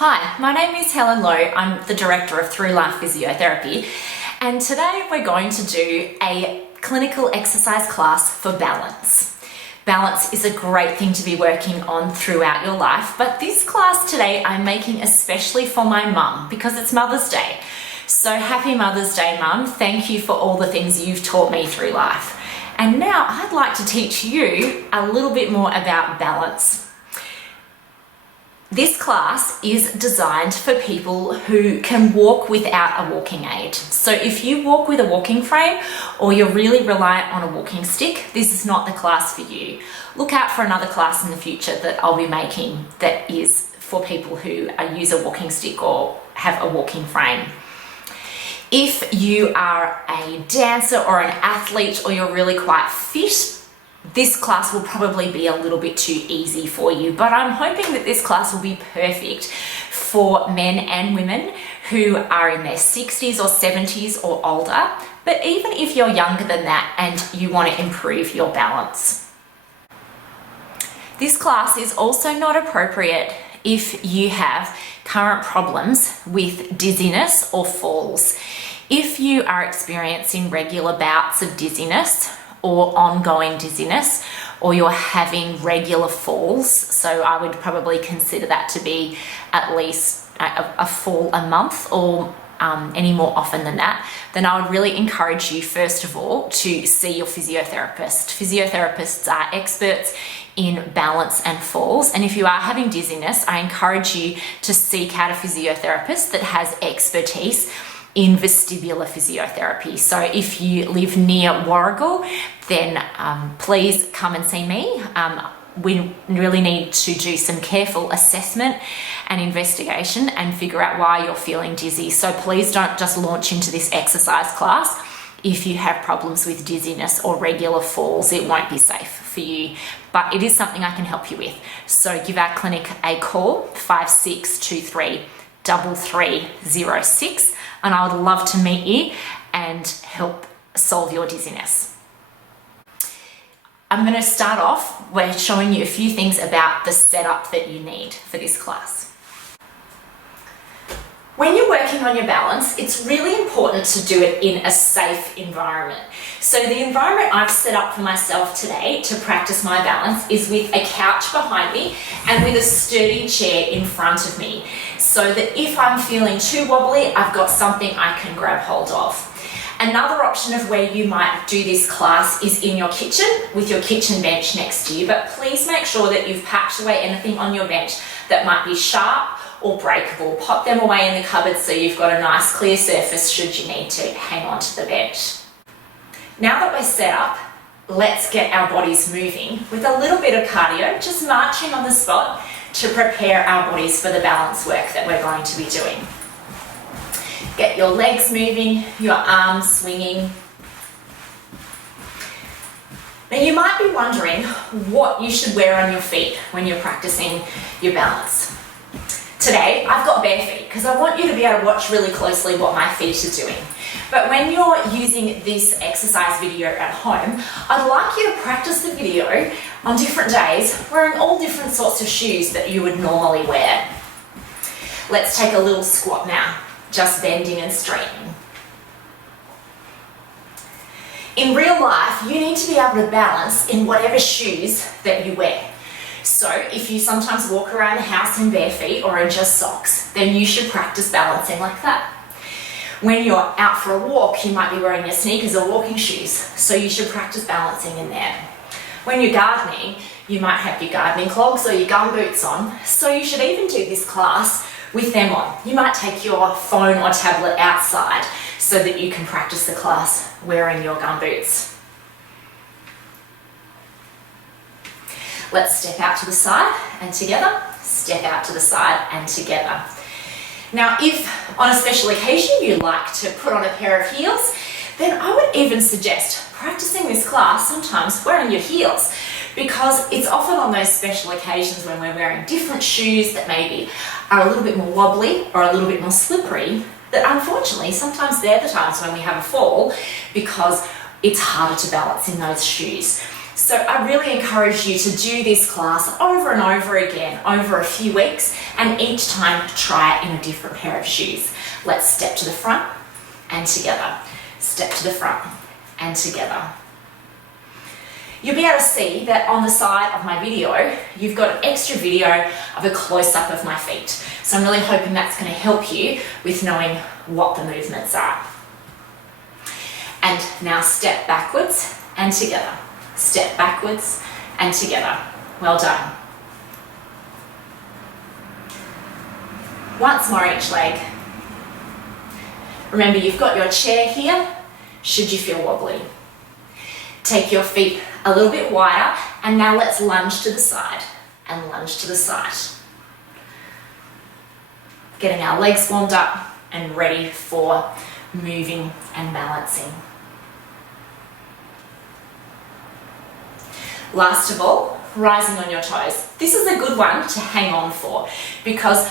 Hi, my name is Helen Lowe. I'm the Director of Through Life Physiotherapy, and today we're going to do a clinical exercise class for balance. Balance is a great thing to be working on throughout your life, but this class today I'm making especially for my mum because it's Mother's Day. So happy Mother's Day, Mum. Thank you for all the things you've taught me through life. And now I'd like to teach you a little bit more about balance. This class is designed for people who can walk without a walking aid. So if you walk with a walking frame or you're really reliant on a walking stick, this is not the class for you. Look out for another class in the future that I'll be making that is for people who use a walking stick or have a walking frame. If you are a dancer or an athlete or you're really quite fit, this class will probably be a little bit too easy for you, but I'm hoping that this class will be perfect for men and women who are in their 60s or 70s or older, but even if you're younger than that and you want to improve your balance. This class is also not appropriate if you have current problems with dizziness or falls. If you are experiencing regular bouts of dizziness or ongoing dizziness, or you're having regular falls, so I would probably consider that to be at least a fall a month or any more often than that, then I would really encourage you first of all to see your physiotherapist. Physiotherapists are experts in balance and falls, and if you are having dizziness, I encourage you to seek out a physiotherapist that has expertise in vestibular physiotherapy. So if you live near Warragul, then please come and see me. We really need to do some careful assessment and investigation and figure out why you're feeling dizzy. So please don't just launch into this exercise class if you have problems with dizziness or regular falls. It won't be safe for you, but it is something I can help you with. So give our clinic a call, 5623 3306, and I would love to meet you and help solve your dizziness. I'm going to start off by showing you a few things about the setup that you need for this class. When you're working on your balance, it's really important to do it in a safe environment. So the environment I've set up for myself today to practice my balance is with a couch behind me and with a sturdy chair in front of me, so that if I'm feeling too wobbly, I've got something I can grab hold of. Another option of where you might do this class is in your kitchen with your kitchen bench next to you, but please make sure that you've packed away anything on your bench that might be sharp or breakable. Pop them away in the cupboard so you've got a nice clear surface should you need to hang on to the bench. Now that we're set up, let's get our bodies moving with a little bit of cardio, just marching on the spot to prepare our bodies for the balance work that we're going to be doing. Get your legs moving, your arms swinging. Now you might be wondering what you should wear on your feet when you're practicing your balance. Today, I've got bare feet because I want you to be able to watch really closely what my feet are doing. But when you're using this exercise video at home, I'd like you to practice the video on different days wearing all different sorts of shoes that you would normally wear. Let's take a little squat now, just bending and straightening. In real life, you need to be able to balance in whatever shoes that you wear. So if you sometimes walk around the house in bare feet or in just socks, then you should practice balancing like that. When you're out for a walk, you might be wearing your sneakers or walking shoes, so you should practice balancing in there. When you're gardening, you might have your gardening clogs or your gum boots on, so you should even do this class with them on. You might take your phone or tablet outside so that you can practice the class wearing your gum boots. Let's step out to the side and together, step out to the side and together. Now, if on a special occasion you like to put on a pair of heels, then I would even suggest practicing this class sometimes wearing your heels, because it's often on those special occasions when we're wearing different shoes that maybe are a little bit more wobbly or a little bit more slippery, that unfortunately sometimes they're the times when we have a fall because it's harder to balance in those shoes. So I really encourage you to do this class over and over again over a few weeks, and each time try it in a different pair of shoes. Let's step to the front and together. Step to the front and together. You'll be able to see that on the side of my video, you've got an extra video of a close-up of my feet. So I'm really hoping that's going to help you with knowing what the movements are. And now step backwards and together. Step backwards and together. Well done. Once more each leg. Remember, you've got your chair here, should you feel wobbly. Take your feet a little bit wider, and now let's lunge to the side and lunge to the side. Getting our legs warmed up and ready for moving and balancing. Last of all, rising on your toes. This is a good one to hang on for, because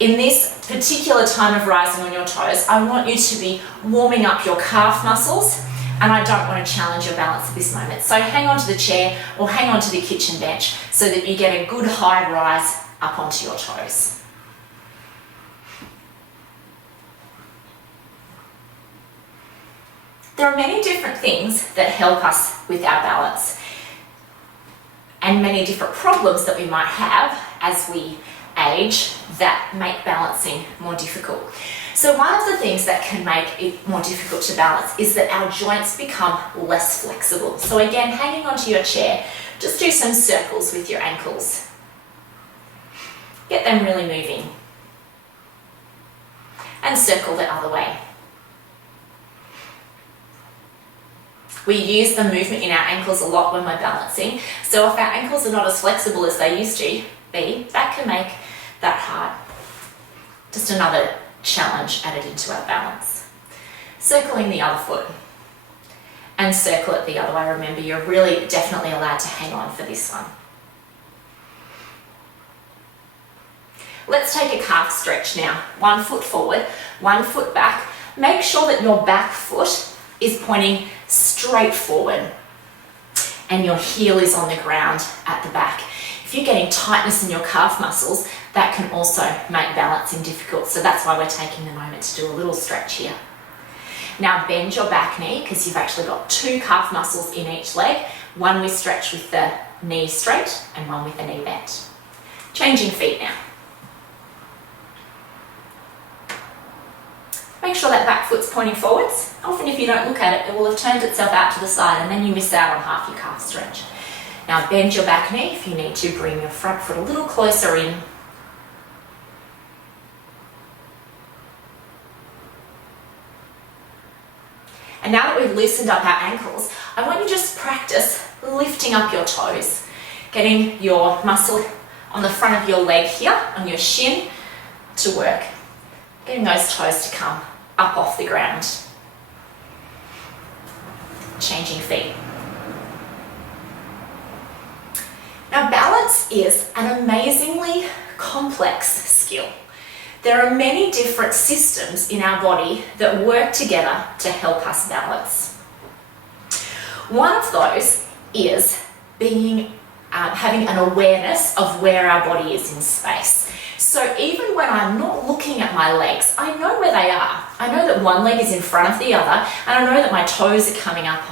in this particular time of rising on your toes, I want you to be warming up your calf muscles, and I don't want to challenge your balance at this moment. So hang on to the chair or hang on to the kitchen bench so that you get a good high rise up onto your toes. There are many different things that help us with our balance, and many different problems that we might have as we age that make balancing more difficult. So one of the things that can make it more difficult to balance is that our joints become less flexible. So again, hanging onto your chair, just do some circles with your ankles. Get them really moving. And circle the other way. We use the movement in our ankles a lot when we're balancing. So if our ankles are not as flexible as they used to be, that can make that hard. Just another challenge added into our balance. Circling the other foot and circle it the other way. Remember, you're really definitely allowed to hang on for this one. Let's take a calf stretch now. 1 foot forward, 1 foot back. Make sure that your back foot is pointing straight forward and your heel is on the ground at the back. If you're getting tightness in your calf muscles, that can also make balancing difficult. So that's why we're taking the moment to do a little stretch here. Now bend your back knee, because you've actually got 2 calf muscles in each leg. One we stretch with the knee straight and one with the knee bent. Changing feet now. Make sure that back foot's pointing forwards. Often if you don't look at it, it will have turned itself out to the side and then you miss out on half your calf stretch. Now bend your back knee. If you need to, bring your front foot a little closer in. And now that we've loosened up our ankles, I want you to just practice lifting up your toes. Getting your muscle on the front of your leg here, on your shin, to work. Getting those toes to come up off the ground. Changing feet. Now balance is an amazingly complex skill. There are many different systems in our body that work together to help us balance. One of those is having an awareness of where our body is in space. So even when I'm not looking at my legs, I know where they are. I know that one leg is in front of the other, and I know that my toes are coming up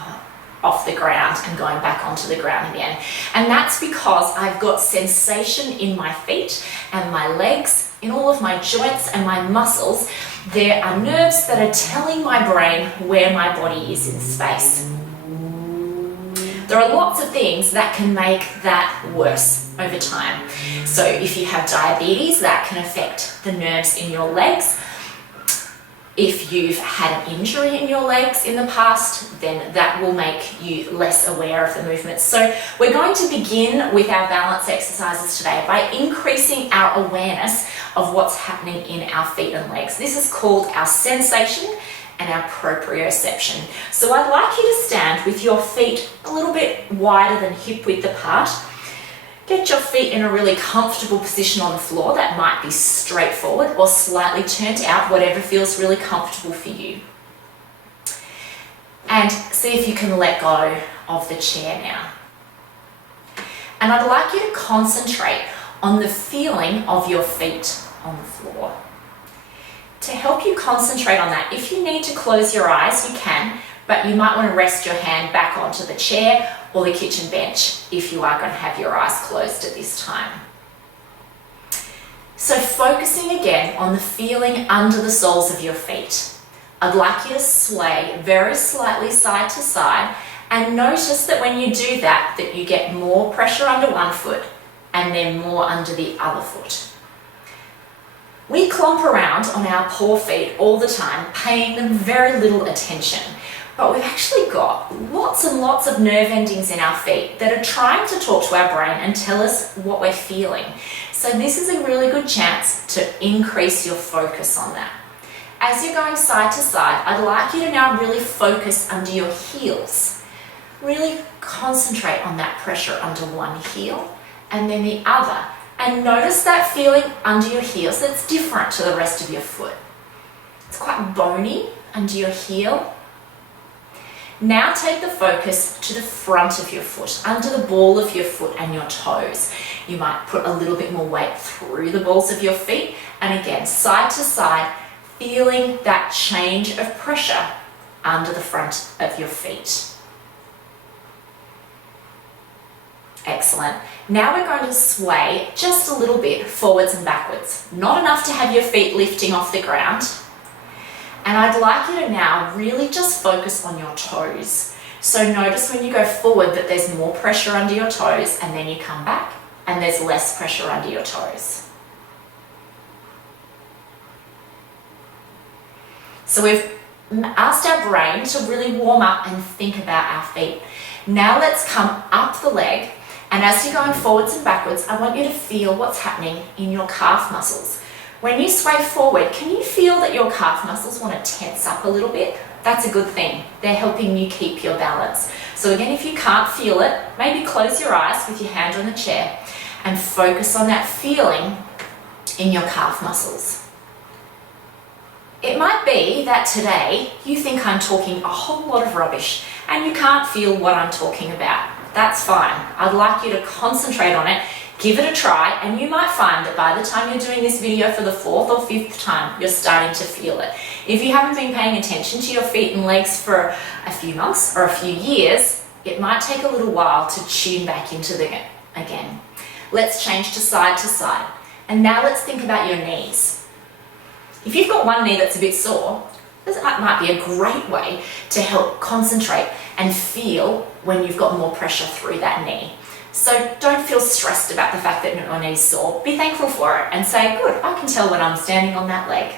off the ground and going back onto the ground again. And that's because I've got sensation in my feet and my legs, in all of my joints and my muscles. There are nerves that are telling my brain where my body is in space. There are lots of things that can make that worse over time. So if you have diabetes, that can affect the nerves in your legs. If you've had an injury in your legs in the past, then that will make you less aware of the movements. So we're going to begin with our balance exercises today by increasing our awareness of what's happening in our feet and legs. This is called our sensation and our proprioception. So I'd like you to stand with your feet a little bit wider than hip width apart. Get your feet in a really comfortable position on the floor. That might be straight forward or slightly turned out, whatever feels really comfortable for you. And see if you can let go of the chair now. And I'd like you to concentrate on the feeling of your feet on the floor. To help you concentrate on that, if you need to close your eyes, you can, but you might want to rest your hand back onto the chair or the kitchen bench if you are going to have your eyes closed at this time. So focusing again on the feeling under the soles of your feet. I'd like you to sway very slightly side to side, and notice that when you do that, that you get more pressure under one foot and then more under the other foot. We clomp around on our poor feet all the time, paying them very little attention. But we've actually got lots and lots of nerve endings in our feet that are trying to talk to our brain and tell us what we're feeling. So this is a really good chance to increase your focus on that. As you're going side to side, I'd like you to now really focus under your heels. Really concentrate on that pressure under one heel and then the other. And notice that feeling under your heels that's different to the rest of your foot. It's quite bony under your heel. Now take the focus to the front of your foot, under the ball of your foot and your toes. You might put a little bit more weight through the balls of your feet, and again, side to side, feeling that change of pressure under the front of your feet. Excellent. Now we're going to sway just a little bit forwards and backwards. Not enough to have your feet lifting off the ground. And I'd like you to now really just focus on your toes. So notice when you go forward that there's more pressure under your toes, and then you come back and there's less pressure under your toes. So we've asked our brain to really warm up and think about our feet. Now let's come up the leg, and as you're going forwards and backwards, I want you to feel what's happening in your calf muscles. When you sway forward, can you feel that your calf muscles want to tense up a little bit? That's a good thing. They're helping you keep your balance. So again, if you can't feel it, maybe close your eyes with your hand on the chair and focus on that feeling in your calf muscles. It might be that today you think I'm talking a whole lot of rubbish and you can't feel what I'm talking about. That's fine. I'd like you to concentrate on it, give it a try, and you might find that by the time you're doing this video for the 4th or 5th time, you're starting to feel it. If you haven't been paying attention to your feet and legs for a few months or a few years, it might take a little while to tune back into them again. Let's change to side. And now let's think about your knees. If you've got one knee that's a bit sore, this might be a great way to help concentrate and feel when you've got more pressure through that knee. So don't feel stressed about the fact that your knee's sore. Be thankful for it and say, good, I can tell when I'm standing on that leg.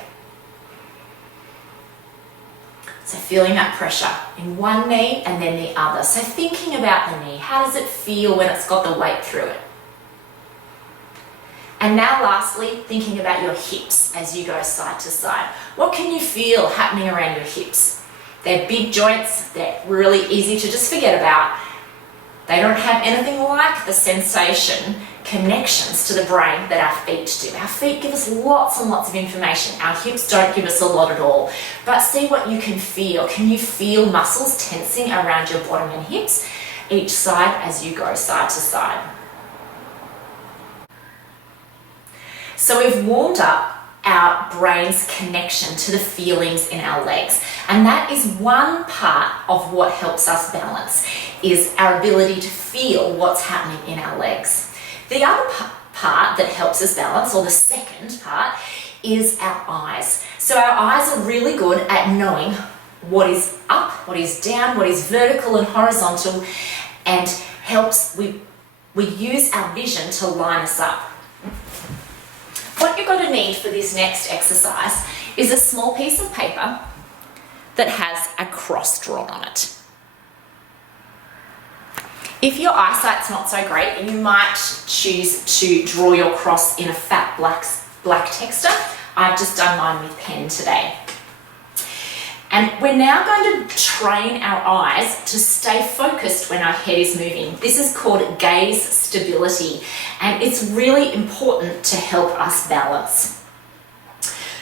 So feeling that pressure in one knee and then the other. So thinking about the knee, how does it feel when it's got the weight through it? And now lastly, thinking about your hips as you go side to side. What can you feel happening around your hips? They're big joints, they're really easy to just forget about. They don't have anything like the sensation, connections to the brain that our feet do. Our feet give us lots and lots of information. Our hips don't give us a lot at all. But see what you can feel. Can you feel muscles tensing around your bottom and hips each side as you go side to side? So we've warmed up our brain's connection to the feelings in our legs. And that is one part of what helps us balance, is our ability to feel what's happening in our legs. The other part that helps us balance, or the second part, is our eyes. So our eyes are really good at knowing what is up, what is down, what is vertical and horizontal, and helps, we use our vision to line us up. What you're going to need for this next exercise is a small piece of paper that has a cross drawn on it. If your eyesight's not so great, you might choose to draw your cross in a fat black texture. I've just done mine with pen today. And we're now going to train our eyes to stay focused when our head is moving. This is called gaze stability, and it's really important to help us balance.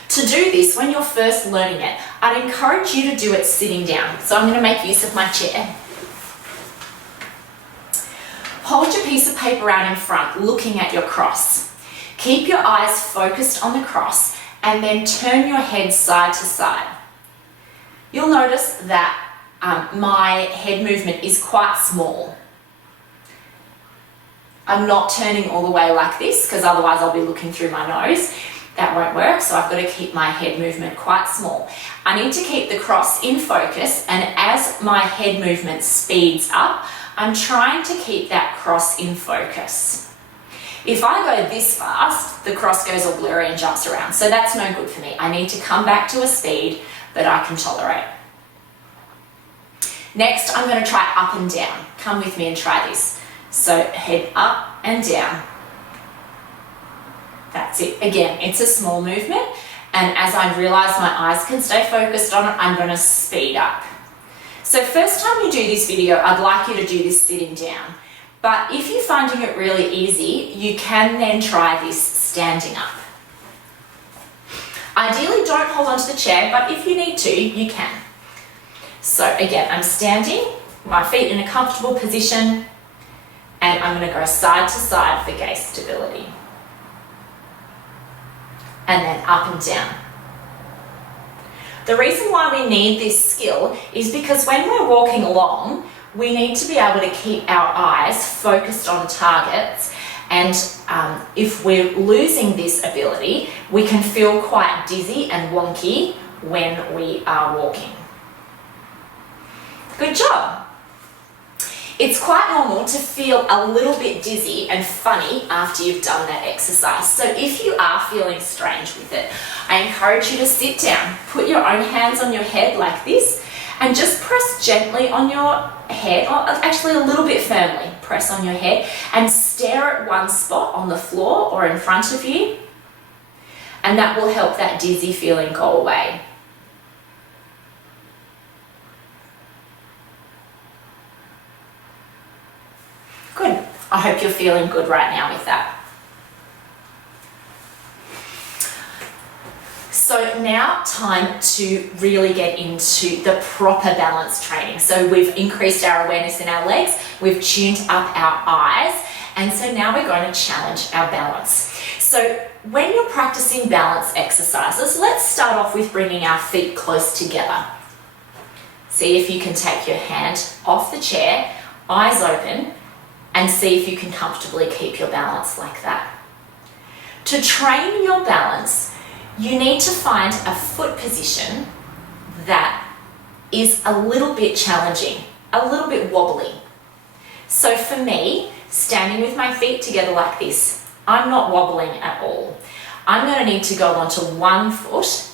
To do this, when you're first learning it, I'd encourage you to do it sitting down. So I'm going to make use of my chair. Hold your piece of paper out in front, looking at your cross. Keep your eyes focused on the cross and then turn your head side to side. You'll notice that my head movement is quite small. I'm not turning all the way like this because otherwise I'll be looking through my nose. That won't work, so I've got to keep my head movement quite small. I need to keep the cross in focus, and as my head movement speeds up, I'm trying to keep that cross in focus. If I go this fast, the cross goes all blurry and jumps around, so that's no good for me. I need to come back to a speed that I can tolerate. Next, I'm going to try up and down. Come with me and try this. So head up and down. That's it. Again, it's a small movement, and as I realize my eyes can stay focused on it, I'm going to speed up. So first time you do this video, I'd like you to do this sitting down. But if you're finding it really easy, you can then try this standing up. Ideally, don't hold onto the chair, but if you need to, you can. So again, I'm standing, my feet in a comfortable position, and I'm going to go side to side for gaze stability. And then up and down. The reason why we need this skill is because when we're walking along, we need to be able to keep our eyes focused on targets, and if we're losing this ability, we can feel quite dizzy and wonky when we are walking. Good job. It's quite normal to feel a little bit dizzy and funny after you've done that exercise. So if you are feeling strange with it, I encourage you to sit down, put your own hands on your head like this, and just press gently on your head, or actually a little bit firmly press on your head, and stare at one spot on the floor or in front of you, and that will help that dizzy feeling go away. Good. I hope you're feeling good right now with that. So now time to really get into the proper balance training. So we've increased our awareness in our legs, we've tuned up our eyes, and so now we're going to challenge our balance. So when you're practicing balance exercises, let's start off with bringing our feet close together. See if you can take your hand off the chair, eyes open, and see if you can comfortably keep your balance like that. To train your balance, you need to find a foot position that is a little bit challenging, a little bit wobbly. So for me, standing with my feet together like this, I'm not wobbling at all. I'm going to need to go onto one foot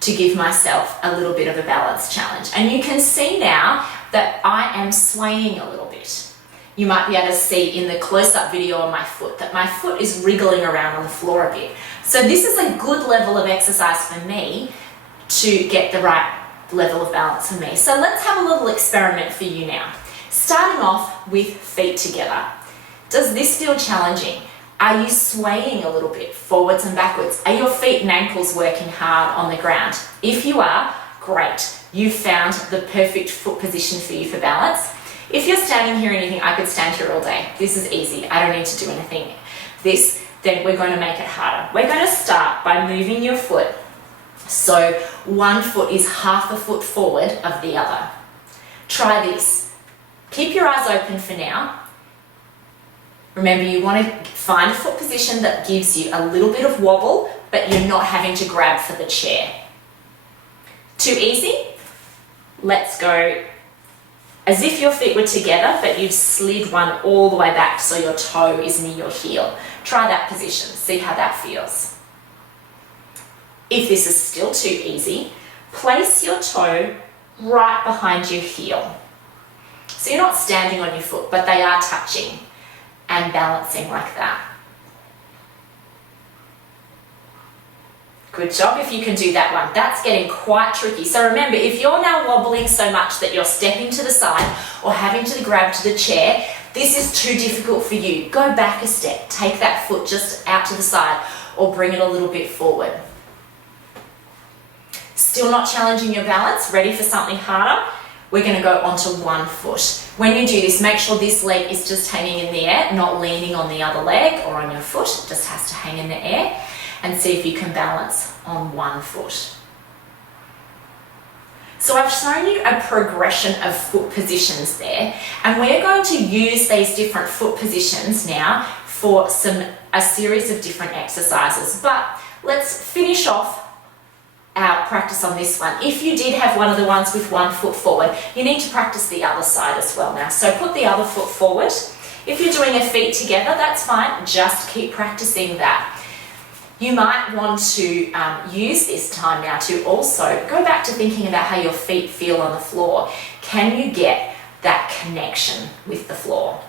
to give myself a little bit of a balance challenge. And you can see now that I am swaying a little bit. You might be able to see in the close-up video on my foot that my foot is wriggling around on the floor a bit. So this is a good level of exercise for me to get the right level of balance for me. So let's have a little experiment for you now. Starting off with feet together. Does this feel challenging? Are you swaying a little bit forwards and backwards? Are your feet and ankles working hard on the ground? If you are, great. You've found the perfect foot position for you for balance. If you're standing here and you think, I could stand here all day, this is easy, I don't need to do anything, then we're going to make it harder. We're going to start by moving your foot so one foot is half a foot forward of the other. Try this. Keep your eyes open for now. Remember, you want to find a foot position that gives you a little bit of wobble, but you're not having to grab for the chair. Too easy? Let's go as if your feet were together, but you've slid one all the way back so your toe is near your heel. Try that position, see how that feels. If this is still too easy, place your toe right behind your heel. So you're not standing on your foot, but they are touching and balancing like that. Good job if you can do that one. That's getting quite tricky. So remember, if you're now wobbling so much that you're stepping to the side or having to grab to the chair, this is too difficult for you. Go back a step. Take that foot just out to the side or bring it a little bit forward. Still not challenging your balance? Ready for something harder? we're going to go onto one foot. When you do this, make sure this leg is just hanging in the air, not leaning on the other leg or on your foot. It just has to hang in the air, and see if you can balance on one foot. So I've shown you a progression of foot positions there, and we're going to use these different foot positions now for a series of different exercises. But let's finish off our practice on this one. If you did have one of the ones with one foot forward, you need to practice the other side as well now. So put the other foot forward. If you're doing a feet together, that's fine. Just keep practicing that. You might want to use this time now to also go back to thinking about how your feet feel on the floor. Can you get that connection with the floor?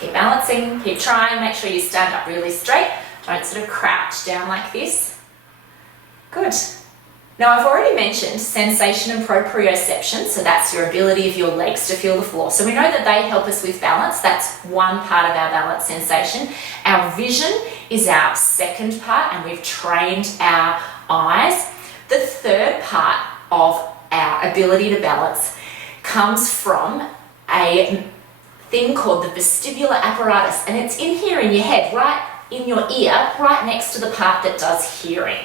Keep balancing, keep trying, make sure you stand up really straight. Don't sort of crouch down like this. Good. Now I've already mentioned sensation and proprioception, so that's your ability of your legs to feel the floor. So we know that they help us with balance. That's one part of our balance sensation. Our vision is our second part, and we've trained our eyes. The third part of our ability to balance comes from a thing called the vestibular apparatus, and it's in here in your head, right in your ear, right next to the part that does hearing.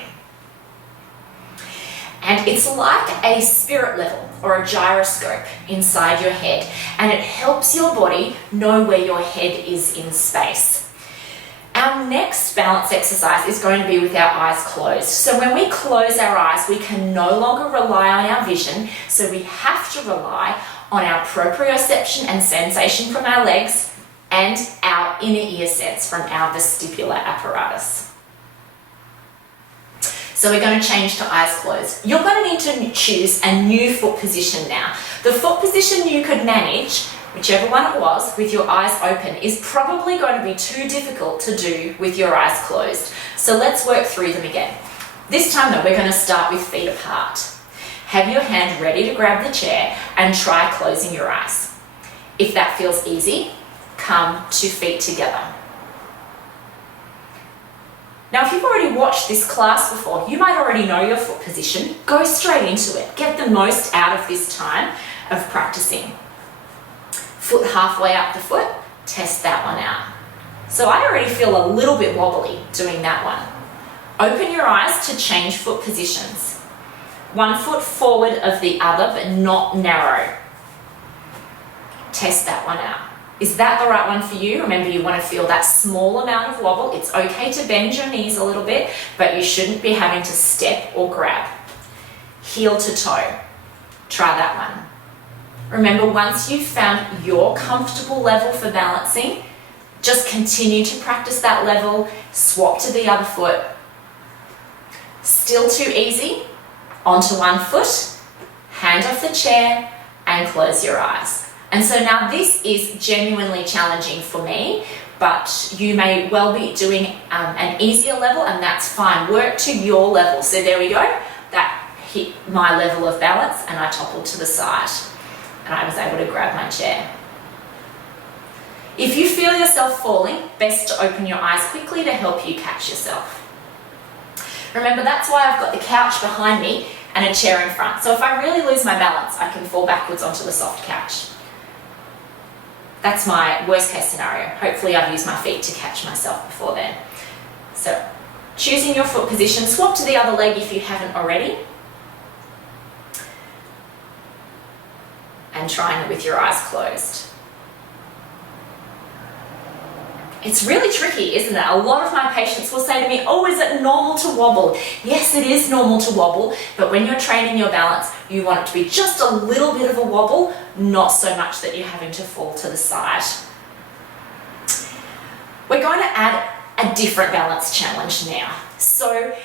And it's like a spirit level or a gyroscope inside your head, and it helps your body know where your head is in space. Our next balance exercise is going to be with our eyes closed. So when we close our eyes, we can no longer rely on our vision, so we have to rely on our proprioception and sensation from our legs and our inner ear sense from our vestibular apparatus. So we're going to change to eyes closed. You're going to need to choose a new foot position now. The foot position you could manage, whichever one it was, with your eyes open, is probably going to be too difficult to do with your eyes closed. So let's work through them again. This time though, we're going to start with feet apart. Have your hand ready to grab the chair and try closing your eyes. If that feels easy, come to feet together. Now, if you've already watched this class before, you might already know your foot position. Go straight into it. Get the most out of this time of practicing. Foot halfway up the foot, test that one out. So I already feel a little bit wobbly doing that one. Open your eyes to change foot positions. One foot forward of the other, but not narrow. Test that one out. Is that the right one for you? Remember, you want to feel that small amount of wobble. It's okay to bend your knees a little bit, but you shouldn't be having to step or grab. Heel to toe. Try that one. Remember, once you've found your comfortable level for balancing, just continue to practice that level. Swap to the other foot. Still too easy? Onto one foot, hand off the chair, and close your eyes. And so now this is genuinely challenging for me, but you may well be doing an easier level, and that's fine. Work to your level. So there we go. That hit my level of balance, and I toppled to the side, and I was able to grab my chair. If you feel yourself falling, best to open your eyes quickly to help you catch yourself. Remember, that's why I've got the couch behind me and a chair in front. So if I really lose my balance, I can fall backwards onto the soft couch. That's my worst case scenario. Hopefully I've used my feet to catch myself before then. So choosing your foot position, swap to the other leg if you haven't already. And trying it with your eyes closed. It's really tricky, isn't it? A lot of my patients will say to me, oh, is it normal to wobble? Yes, it is normal to wobble, but when you're training your balance, you want it to be just a little bit of a wobble, not so much that you're having to fall to the side. We're going to add a different balance challenge now. So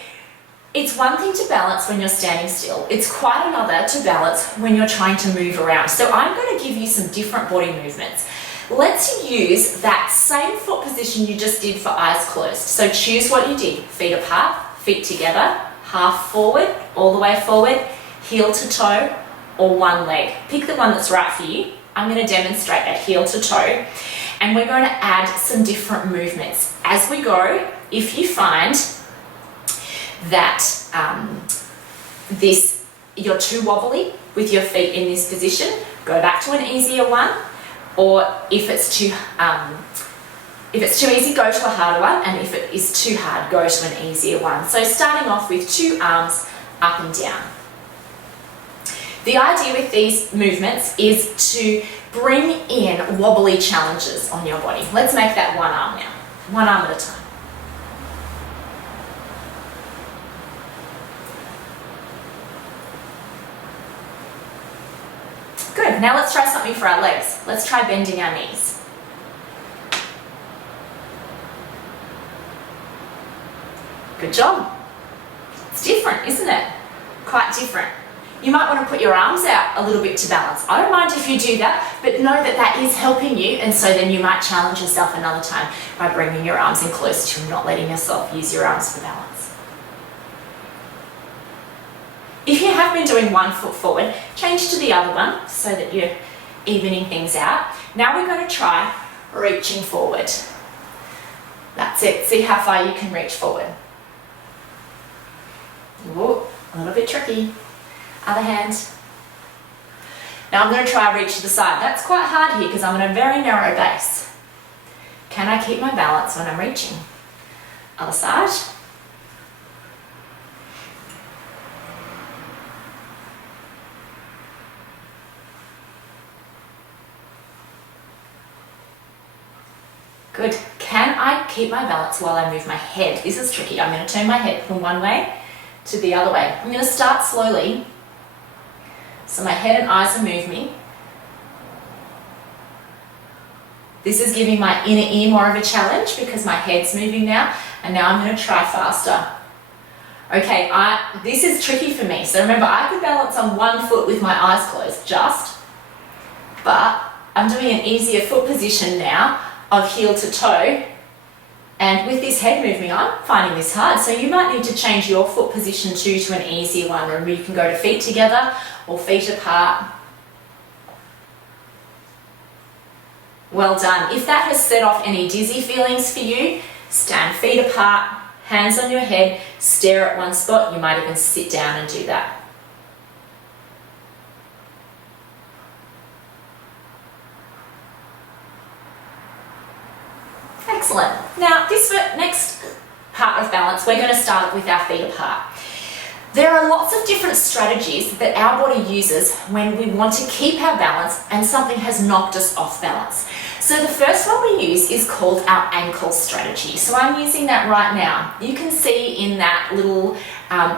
it's one thing to balance when you're standing still. It's quite another to balance when you're trying to move around. So I'm going to give you some different body movements. Let's use that same foot position you just did for eyes closed. So choose what you did. Feet apart, feet together, half forward, all the way forward, heel to toe, or one leg. Pick the one that's right for you. I'm going to demonstrate at heel to toe. and we're going to add some different movements. As we go, if you find that you're too wobbly with your feet in this position, go back to an easier one, or if it's too easy, go to a harder one, and if it is too hard, go to an easier one. So starting off with 2 arms up and down. The idea with these movements is to bring in wobbly challenges on your body. Let's make that 1 arm now, 1 arm at a time. Good, now let's try something for our legs. Let's try bending our knees. Good job. It's different, isn't it? Quite different. You might want to put your arms out a little bit to balance. I don't mind if you do that, but know that that is helping you, and so then you might challenge yourself another time by bringing your arms in close to you and not letting yourself use your arms for balance. If you have been doing 1 foot forward, change to the other one so that you're evening things out. Now we're going to try reaching forward. That's it. See how far you can reach forward. Ooh, a little bit tricky. Other hand. Now I'm going to try reach to the side. That's quite hard here because I'm on a very narrow base. Can I keep my balance when I'm reaching? Other side. Good. Can I keep my balance while I move my head? This is tricky. I'm going to turn my head from one way to the other way. I'm going to start slowly. So my head and eyes are moving. This is giving my inner ear more of a challenge because my head's moving now. And now I'm going to try faster. Okay, this is tricky for me. So remember, I could balance on 1 foot with my eyes closed, but I'm doing an easier foot position now of heel to toe. And with this head moving, I'm finding this hard. So you might need to change your foot position too to an easier one. Remember, you can go to feet together or feet apart. Well done. If that has set off any dizzy feelings for you, stand feet apart, hands on your head, stare at one spot. You might even sit down and do that. Excellent. Now, this next part of balance, we're going to start with our feet apart. There are lots of different strategies that our body uses when we want to keep our balance and something has knocked us off balance. So the first one we use is called our ankle strategy. So I'm using that right now. You can see in that little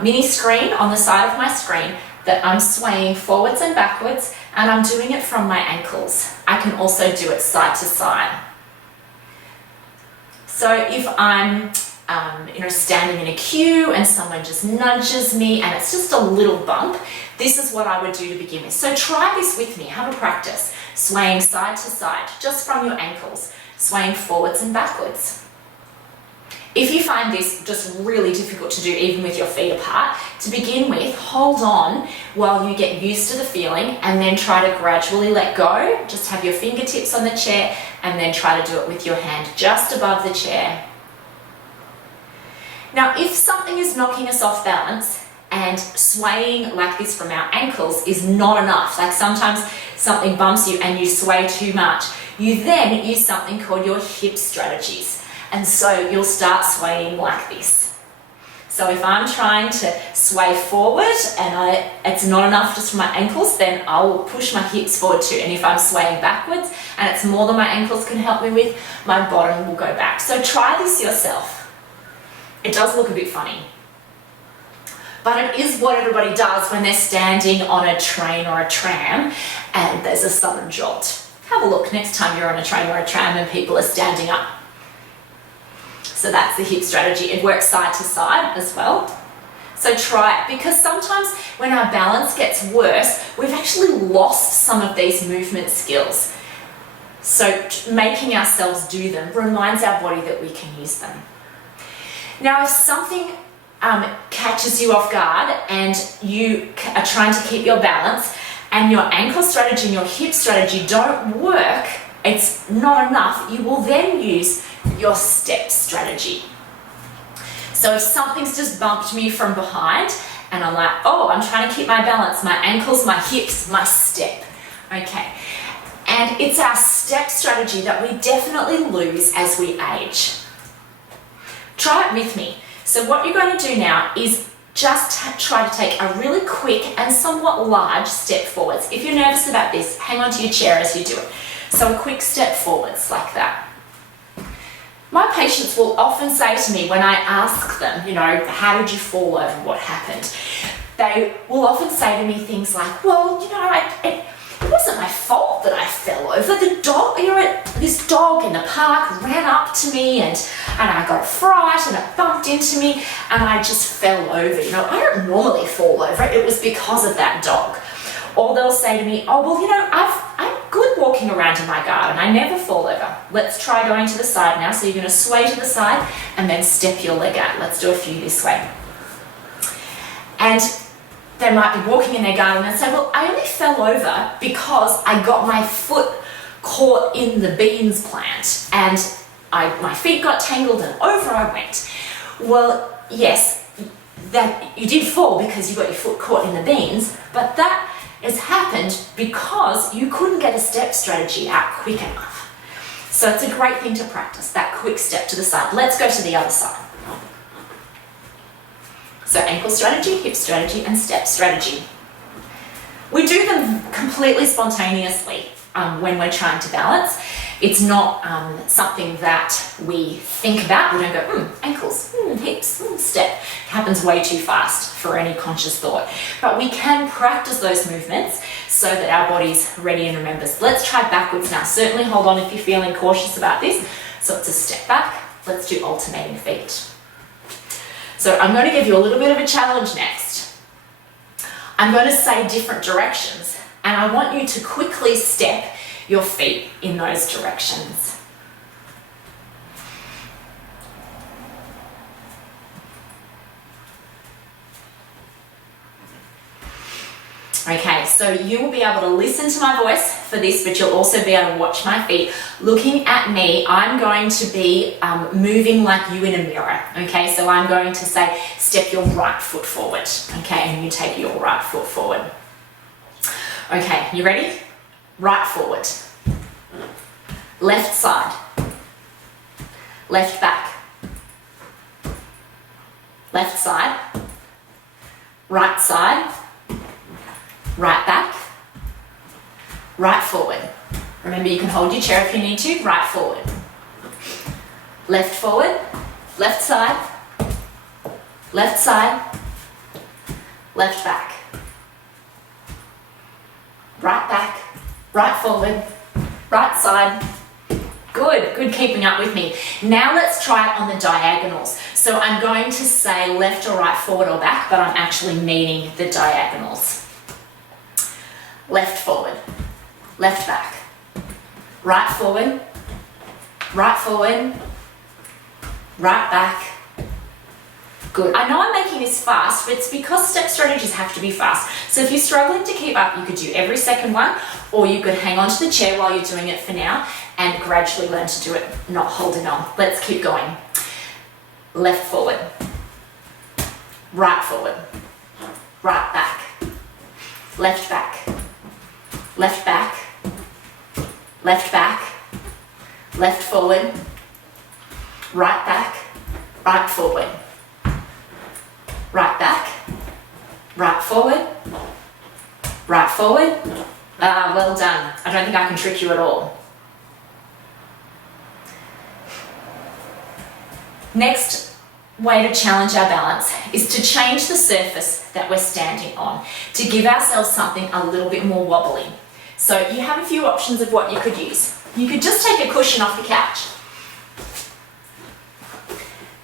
mini screen on the side of my screen that I'm swaying forwards and backwards, and I'm doing it from my ankles. I can also do it side to side. So if I'm standing in a queue and someone just nudges me and it's just a little bump, this is what I would do to begin with. So try this with me, have a practice. Swaying side to side, just from your ankles, swaying forwards and backwards. If you find this just really difficult to do even with your feet apart, to begin with, hold on while you get used to the feeling and then try to gradually let go. Just have your fingertips on the chair and then try to do it with your hand just above the chair. Now, if something is knocking us off balance and swaying like this from our ankles is not enough, like sometimes something bumps you and you sway too much, you then use something called your hip strategies. And so you'll start swaying like this. So if I'm trying to sway forward and it's not enough just from my ankles, then I'll push my hips forward too. And if I'm swaying backwards and it's more than my ankles can help me with, my bottom will go back. So try this yourself. It does look a bit funny, but it is what everybody does when they're standing on a train or a tram and there's a sudden jolt. Have a look next time you're on a train or a tram and people are standing up. So that's the hip strategy. It works side to side as well. So try it, because sometimes when our balance gets worse, we've actually lost some of these movement skills. So making ourselves do them reminds our body that we can use them. Now, if something catches you off guard and you are trying to keep your balance and your ankle strategy and your hip strategy don't work it's not enough, you will then use your step strategy. So if something's just bumped me from behind and I'm like, oh, I'm trying to keep my balance, my ankles, my hips, my step. Okay. And it's our step strategy that we definitely lose as we age. Try it with me. So what you're going to do now is just try to take a really quick and somewhat large step forwards. If you're nervous about this, hang on to your chair as you do it. So a quick step forwards like that. My patients will often say to me when I ask them, you know, how did you fall over, what happened? They will often say to me things like, well, you know, it wasn't my fault that I fell over. The dog, you know, this dog in the park ran up to me and I got a fright and it bumped into me and I just fell over. You know, I don't normally fall over. It was because of that dog. Or they'll say to me, oh, well, you know, I'm good walking around in my garden. I never fall over. Let's try going to the side now. So you're going to sway to the side and then step your leg out. Let's do a few this way. And they might be walking in their garden and say, well, I only fell over because I got my foot caught in the beans plant and my feet got tangled and over I went. Well, yes, that you did fall because you got your foot caught in the beans, but that has happened because you couldn't get a step strategy out quick enough. So it's a great thing to practice, that quick step to the side. Let's go to the other side. So ankle strategy, hip strategy, and step strategy. We do them completely spontaneously when we're trying to balance. It's not something that we think about. We don't go, ankles, hips, step. It happens way too fast for any conscious thought. But we can practice those movements so that our body's ready and remembers. Let's try backwards now. Certainly hold on if you're feeling cautious about this. So it's a step back. Let's do alternating feet. So I'm going to give you a little bit of a challenge next. I'm going to say different directions and I want you to quickly step your feet in those directions. Okay, so you will be able to listen to my voice for this, but you'll also be able to watch my feet. Looking at me, I'm going to be moving like you in a mirror, okay? So I'm going to say, step your right foot forward, okay? And you take your right foot forward. Okay, you ready? Right forward. Left side. Left back. Left side. Right side. Right back, right forward. Remember, you can hold your chair if you need to, right forward. Left forward, left side, left side, left back. Right back, right forward, right side. Good keeping up with me. Now let's try it on the diagonals. So I'm going to say left or right, forward or back, but I'm actually meaning the diagonals. Left forward, left back, right forward, right back. Good. I know I'm making this fast, but it's because step strategies have to be fast. So if you're struggling to keep up, you could do every second one, or you could hang on to the chair while you're doing it for now and gradually learn to do it, not holding on. Let's keep going. Left forward, right back, left back. Left back, left back, left forward, right back, right forward, right back, right forward, right forward. Well done. I don't think I can trick you at all. Next way to challenge our balance is to change the surface that we're standing on, to give ourselves something a little bit more wobbly. So you have a few options of what you could use. You could just take a cushion off the couch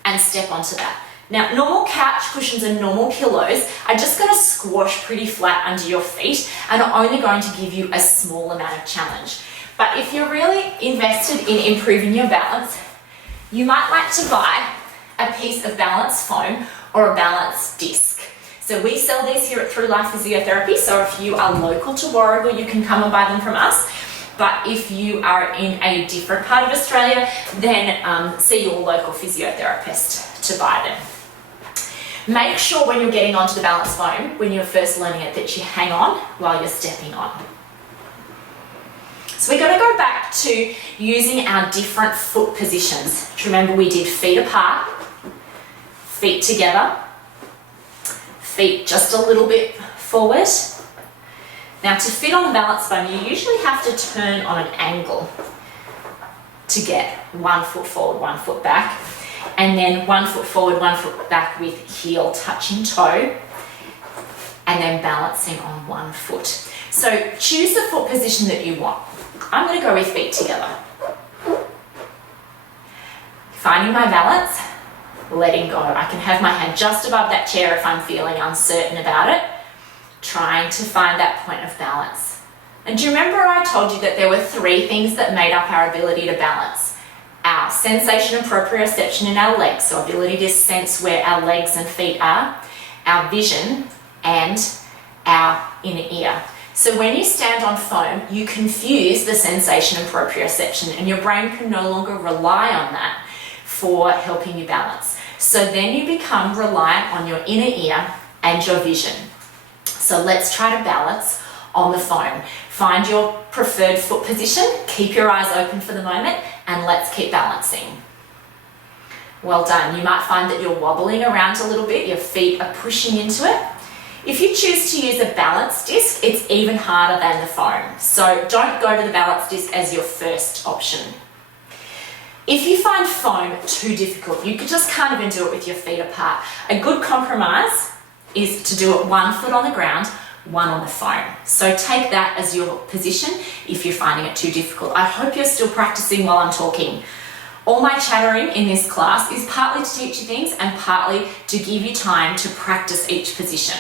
and step onto that. Now, normal couch cushions and normal pillows are just going to squash pretty flat under your feet and are only going to give you a small amount of challenge. But if you're really invested in improving your balance, you might like to buy a piece of balance foam or a balance disc. So we sell these here at Through Life Physiotherapy, so if you are local to Warragul, you can come and buy them from us. But if you are in a different part of Australia, then see your local physiotherapist to buy them. Make sure when you're getting onto the balance foam, when you're first learning it, that you hang on while you're stepping on. So we're going to go back to using our different foot positions. Remember, we did feet apart, feet together, feet just a little bit forward. Now, to fit on the balance foam, you usually have to turn on an angle to get 1 foot forward, 1 foot back, and then 1 foot forward, 1 foot back with heel touching toe, and then balancing on 1 foot. So choose the foot position that you want. I'm going to go with feet together. Finding my balance, letting go. I can have my hand just above that chair if I'm feeling uncertain about it, trying to find that point of balance. And do you remember I told you that there were 3 things that made up our ability to balance? Our sensation and proprioception in our legs, so ability to sense where our legs and feet are, our vision, and our inner ear. So when you stand on foam, you confuse the sensation and proprioception, and your brain can no longer rely on that for helping you balance. So then you become reliant on your inner ear and your vision. So let's try to balance on the foam. Find your preferred foot position, keep your eyes open for the moment, and let's keep balancing. Well done. You might find that you're wobbling around a little bit, your feet are pushing into it. If you choose to use a balance disc, it's even harder than the foam. So don't go to the balance disc as your first option. If you find foam too difficult, you could just can't even do it with your feet apart. A good compromise is to do it 1 foot on the ground, 1 on the foam. So take that as your position if you're finding it too difficult. I hope you're still practicing while I'm talking. All my chattering in this class is partly to teach you things and partly to give you time to practice each position.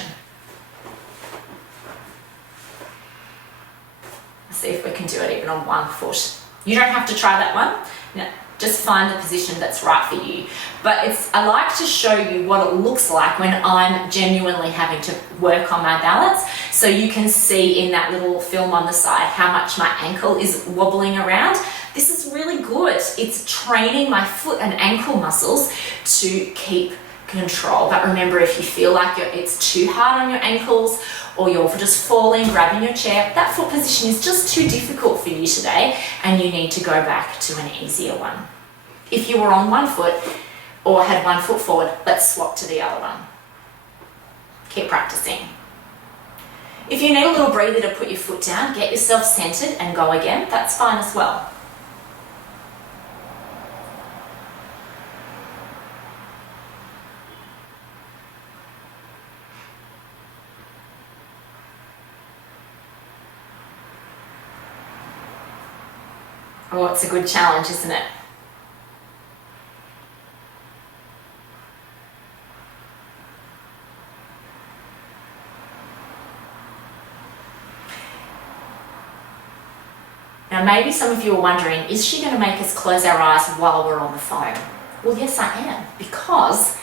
Let's see if we can do it even on 1 foot. You don't have to try that one. No, just find the position that's right for you. But I like to show you what it looks like when I'm genuinely having to work on my balance. So you can see in that little film on the side how much my ankle is wobbling around. This is really good. It's training my foot and ankle muscles to keep control. But remember, if you feel like it's too hard on your ankles or you're just falling, grabbing your chair, that foot position is just too difficult for you today and you need to go back to an easier one. If you were on 1 foot or had 1 foot forward, let's swap to the other one. Keep practicing. If you need a little breather to put your foot down, get yourself centered and go again, that's fine as well. Oh, it's a good challenge, isn't it? Now, maybe some of you are wondering, is she going to make us close our eyes while we're on the foam? Well, yes, I am, because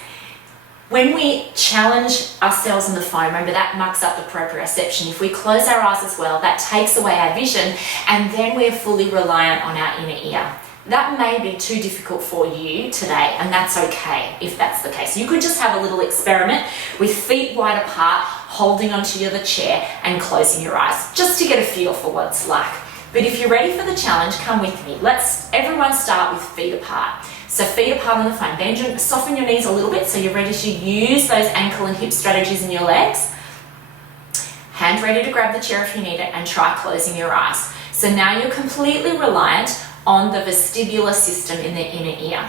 when we challenge ourselves on the foam, remember that mucks up the proprioception. If we close our eyes as well, that takes away our vision, and then we're fully reliant on our inner ear. That may be too difficult for you today, and that's okay if that's the case. You could just have a little experiment with feet wide apart, holding onto the other chair and closing your eyes, just to get a feel for what it's like. But if you're ready for the challenge, come with me. Let's everyone start with feet apart. So feet apart on the foam. Soften your knees a little bit so you're ready to use those ankle and hip strategies in your legs. Hand ready to grab the chair if you need it, and try closing your eyes. So now you're completely reliant on the vestibular system in the inner ear.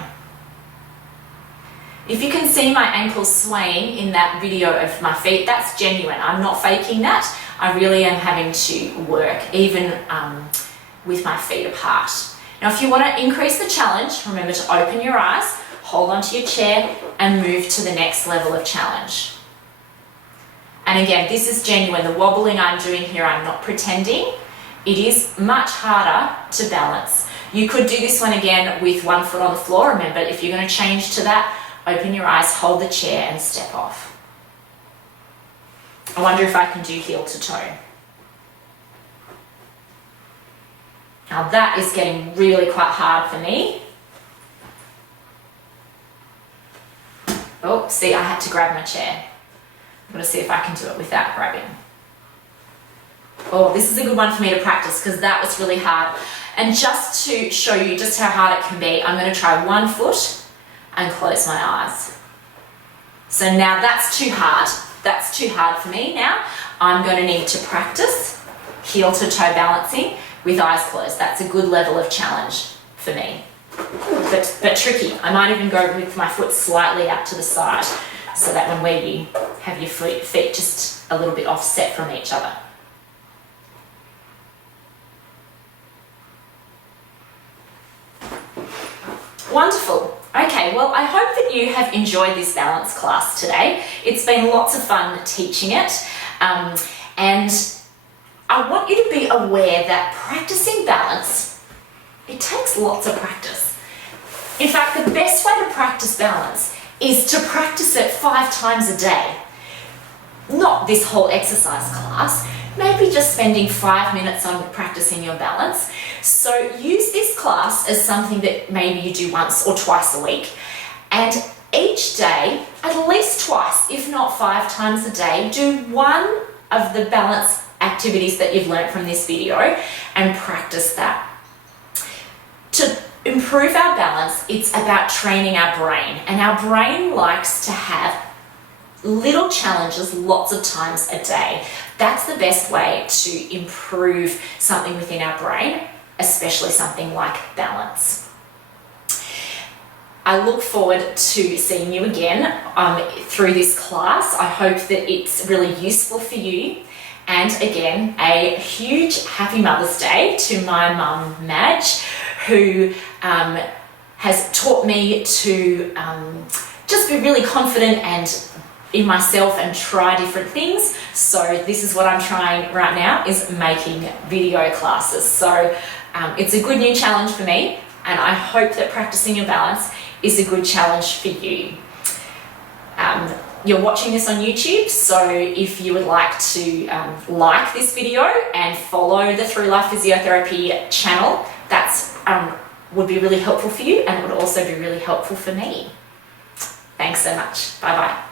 If you can see my ankles swaying in that video of my feet, that's genuine. I'm not faking that. I really am having to work, even with my feet apart. Now, if you want to increase the challenge, remember to open your eyes, hold onto your chair, and move to the next level of challenge. And again, this is genuine. The wobbling I'm doing here, I'm not pretending. It is much harder to balance. You could do this one again with 1 foot on the floor. Remember, if you're going to change to that, open your eyes, hold the chair, and step off. I wonder if I can do heel to toe. Now that is getting really quite hard for me. Oh, see, I had to grab my chair. I'm going to see if I can do it without grabbing. Oh, this is a good one for me to practice because that was really hard. And just to show you just how hard it can be, I'm going to try one foot and close my eyes. So now that's too hard. That's too hard for me now. I'm going to need to practice heel to toe balancing with eyes closed. That's a good level of challenge for me. But tricky. I might even go with my foot slightly out to the side so that when you have your feet just a little bit offset from each other. Wonderful. Okay, well, I hope that you have enjoyed this balance class today. It's been lots of fun teaching it, and I want you to be aware that practicing balance, it takes lots of practice. In fact, the best way to practice balance is to practice it 5 times a day. Not this whole exercise class, maybe just spending 5 minutes on practicing your balance. So use this class as something that maybe you do once or twice a week. And each day, at least twice, if not 5 times a day, do one of the balance activities that you've learned from this video and practice that. To improve our balance, it's about training our brain. And our brain likes to have little challenges lots of times a day. That's the best way to improve something within our brain, especially something like balance. I look forward to seeing you again through this class. I hope that it's really useful for you. And again, a huge happy Mother's Day to my mum, Madge, who has taught me to just be really confident and in myself and try different things. So this is what I'm trying right now, is making video classes. So it's a good new challenge for me, and I hope that practicing your balance is a good challenge for you. You're watching this on YouTube, so if you would like to like this video and follow the Through Life Physiotherapy channel, that's would be really helpful for you, and it would also be really helpful for me. Thanks so much. Bye bye.